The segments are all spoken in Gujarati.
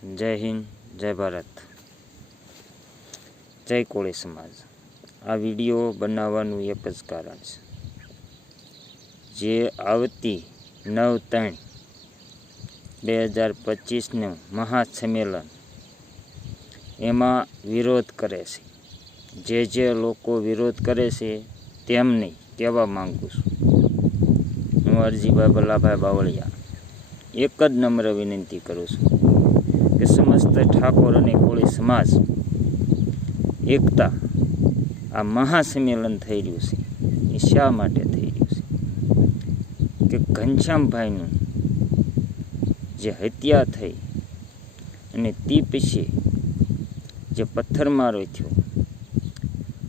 જય હિન્દ, જય ભારત. જય કોળી સમાજ. આ વીડિયો બનાવવાનું એક જ કારણ છે. જે આવતી નવ ત્રણ બે હજાર પચીસનું મહાસંમેલન એમાં વિરોધ કરે છે. જે જે લોકો વિરોધ કરે છે તેમને કહેવા માગું છું. હું અરજીભાઈ ભલાભાઈ બાવળિયા. એક જ નમ્ર વિનંતી કરું છું. કે સમસ્ત ઠાકોર અને કોળી સમાજ એકતા આ મહાસંમેલન થઈ રહ્યું છે. એ શા માટે થઈ રહ્યું છે? કે ઘનશ્યામભાઈનું જે હત્યા થઈ અને તે પછી જે પથ્થરમારો થયો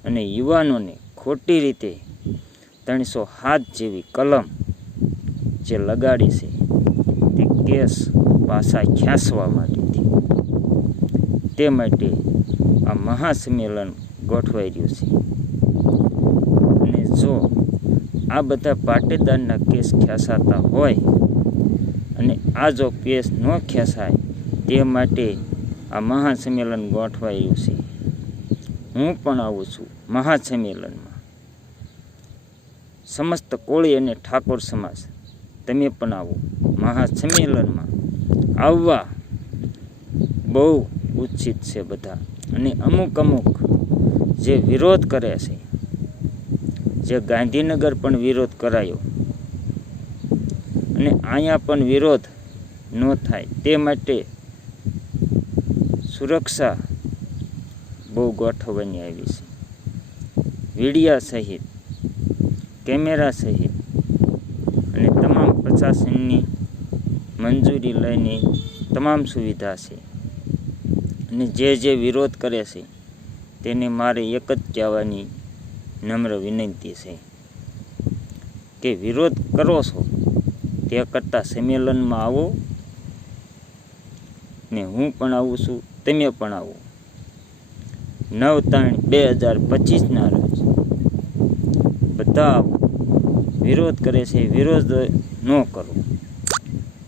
અને યુવાનોને ખોટી રીતે ત્રણસો હાથ જેવી કલમ જે લગાડી છે કેસ પાછા ખેંચવા માટેથી તે માટે આ મહાસંમેલન ગોઠવાઈ રહ્યું છે. અને જો આ બધા પાટીદારના કેસ ખેંચાતા હોય અને આ જો કેસ ન ખેંચાય, તે માટે આ મહાસંમેલન ગોઠવાઈ રહ્યું છે. હું પણ આવું છું મહાસંમેલનમાં. સમસ્ત કોળી અને ઠાકોર સમાજ, તમે પણ આવો. મહાસંમેલનમાં આવવા બહુ ઉચિત છે બધા. અને અમુક અમુક જે વિરોધ કરે છે, જે ગાંધીનગર પણ વિરોધ કરાયો અને અહીંયા પણ વિરોધ ન થાય, તે માટે સુરક્ષા બહુ ગોઠવવાની આવી છે. વીડિયા સહિત, કેમેરા સહિત અને તમામ પ્રશાસનની મંજૂરી લઈને તમામ સુવિધા છે. અને જે જે વિરોધ કરે છે, તેને મારે એક જ કહેવાની નમ્ર વિનંતી છે કે વિરોધ કરો છો, તે કરતાં સંમેલનમાં આવો ને હું પણ આવું છું, તમે પણ આવો. નવ ત્રણ બે હજાર પચીસના રોજ બધા વિરોધ કરે છે, વિરોધ ન કરો.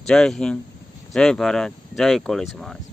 જય હિન્દ જય ભારત જય કોળી સમાજ.